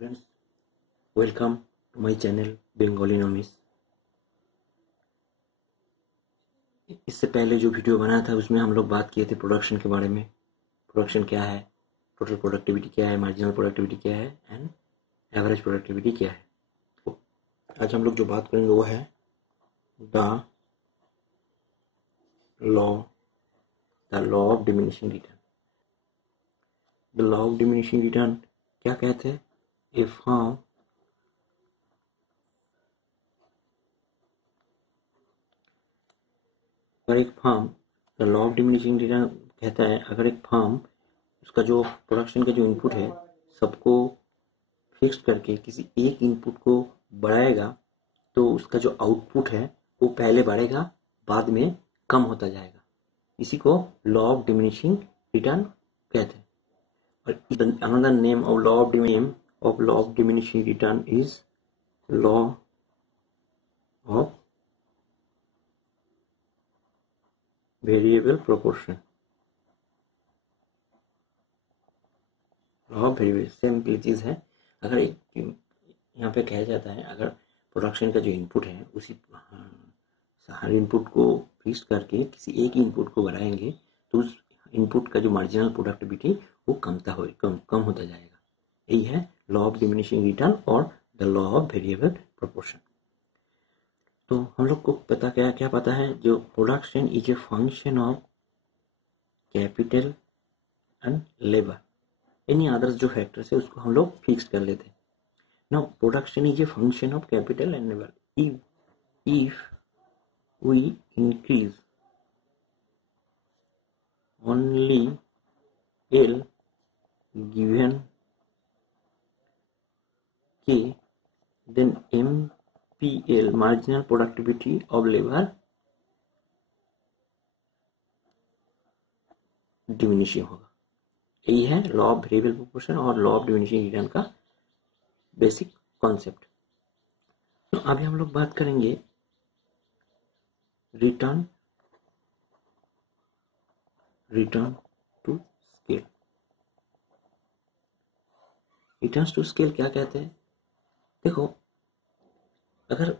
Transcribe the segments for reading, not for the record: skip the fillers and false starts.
Students, welcome to my channel Bengali नॉमिस। इससे पहले जो वीडियो बना था उसमें हम लोग बात किए थे प्रोडक्शन के बारे में। प्रोडक्शन क्या है, टोटल प्रोडक्टिविटी क्या है, मार्जिनल प्रोडक्टिविटी क्या है एंड एवरेज प्रोडक्टिविटी क्या है। तो आज हम लोग जो बात करेंगे वो है the law of diminishing return. The law of diminishing return क्या कहते हैं? इफ अगर एक firm, the law of diminishing return कहता है अगर एक फर्म उसका जो प्रोडक्शन का जो इनपुट है सबको फिक्स करके किसी एक इनपुट को बढ़ाएगा तो उसका जो आउटपुट है वो पहले बढ़ेगा, बाद में कम होता जाएगा। इसी को लॉ ऑफ डिमिनिशिंग रिटर्न कहते हैं। और another name of law of diminishing return is law of variable proportion. Law of variable same चीज है। अगर एक यहाँ पे कहा जाता है अगर प्रोडक्शन का जो इनपुट है उसी हर इनपुट को फिक्स करके किसी एक इनपुट को बढ़ाएंगे तो उस इनपुट का जो मार्जिनल प्रोडक्टिविटी वो कम होता जाएगा। यही है लॉ ऑफ डिमिनिशिंग रिटर्न और the law of variable proportion. तो हम लोग को क्या पता है, जो production is a function of capital and labour, any others जो फैक्टर्स है उसको हम लोग फिक्स कर लेते हैं। Now production is a function of capital and labour. if we increase only L given K, then MPL, marginal productivity of labor, diminishing होगा। यही है लॉ ऑफ वेरिएबल प्रोपोर्शन और लॉ ऑफ डिमिनिशिंग रिटर्न का basic concept. तो अभी हम लोग बात करेंगे return to scale. Return to scale क्या कहते हैं? देखो, अगर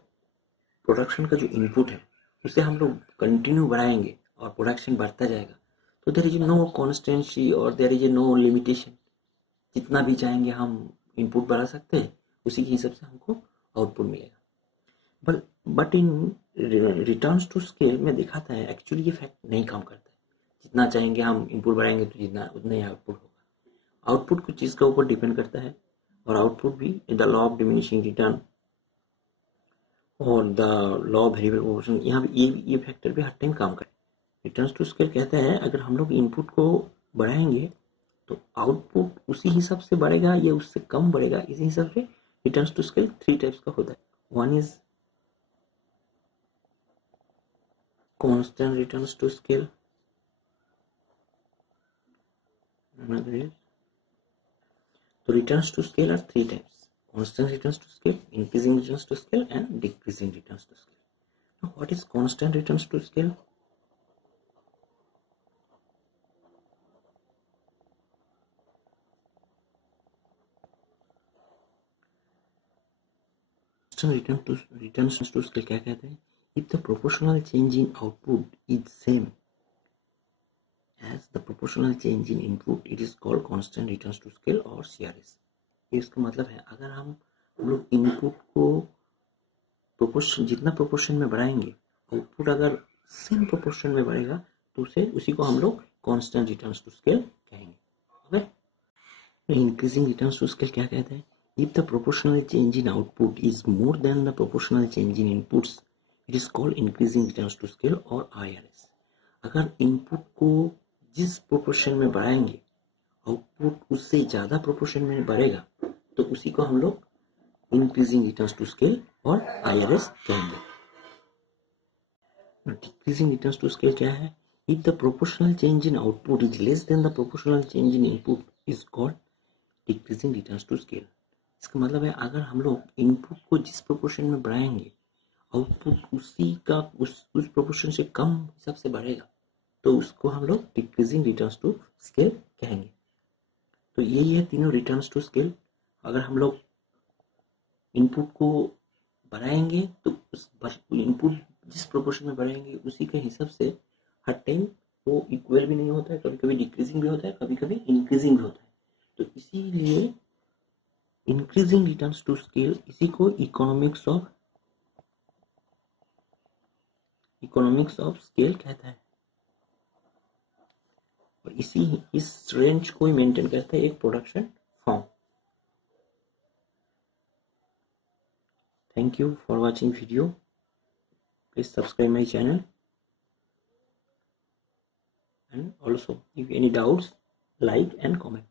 प्रोडक्शन का जो इनपुट है उसे हम लोग कंटिन्यू बढ़ाएंगे और प्रोडक्शन बढ़ता जाएगा तो देयर इज नो कॉन्स्टेंसी और देयर इज नो लिमिटेशन। जितना भी चाहेंगे हम इनपुट बढ़ा सकते हैं, उसी के हिसाब से हमको आउटपुट मिलेगा। But in returns to scale में दिखाता है एक्चुअली ये फैक्ट नहीं काम करता है। जितना चाहेंगे हम इनपुट बढ़ाएंगे तो जितना उतना ही आउटपुट होगा। आउटपुट कुछ चीज़ के ऊपर डिपेंड करता है और आउटपुट भी the law of diminishing return और the law of variable proportion, यहाँ ये फैक्टर भी हर टाइम काम करे। रिटर्न्स टू स्केल कहता है अगर हम लोग इनपुट को बढ़ाएंगे तो आउटपुट उसी हिसाब से बढ़ेगा या उससे कम बढ़ेगा। इसी हिसाब से रिटर्न्स टू स्केल 3 टाइप्स का होता है। One is constant returns to scale, another is, so returns to scale are 3 types: constant returns to scale, increasing returns to scale and decreasing returns to scale. Now what is constant returns to scale? Constant returns to scale क्या कहते हैं? If the proportional change in output is same as the proportional change in input, it is called constant returns to scale or CRS. इसका मतलब है अगर हम लोग input को प्रोपोर्शन जितना प्रोपोर्शन में बढ़ाएंगे, आउटपुट अगर सेम प्रोपोर्शन में बढ़ेगा तो उसी को हम लोग कांस्टेंट रिटर्न्स टू स्केल कहेंगे। Okay, increasing returns to scale क्या कहते हैं? If the proportional change in output is more than the proportional change in inputs, it is called increasing returns to scale or IRS. अगर input को जिस proportion में बढ़ाएंगे output उससे ज्यादा प्रोपोर्शन में बढ़ेगा तो उसी को हम लोग इंक्रीजिंग रिटर्न्स टू स्केल और IRS कहेंगे। डिक्रीजिंग रिटर्न्स टू स्केल क्या है? If the proportional change in output is less than the proportional change in input, is called decreasing returns to scale. इसका मतलब है अगर हम लोग इनपुट को जिस प्रोपोर्शन में बढ़ाएंगे आउटपुट उसी का उस प्रोपोर्शन से कम हिसाब से बढ़ेगा तो उसको हम लोग डिक्रीजिंग रिटर्न्स टू स्केल कहेंगे। तो यही है तीनों रिटर्न्स टू स्केल। अगर हम लोग इनपुट को बढ़ाएंगे तो उस इनपुट जिस प्रोपोर्शन में बढ़ाएंगे उसी के हिसाब से हर टाइम वो इक्वल भी नहीं होता है, कभी कभी डिक्रीजिंग भी होता है, कभी कभी इंक्रीजिंग भी होता है। तो इसीलिए इंक्रीजिंग रिटर्न्स टू स्केल, इसी को इकोनॉमिक्स ऑफ स्केल कहता है, और इस रेंज को ही मेंटेन करता है एक production form. Thank you for watching video. Please subscribe my channel, and also if any doubts, like and comment.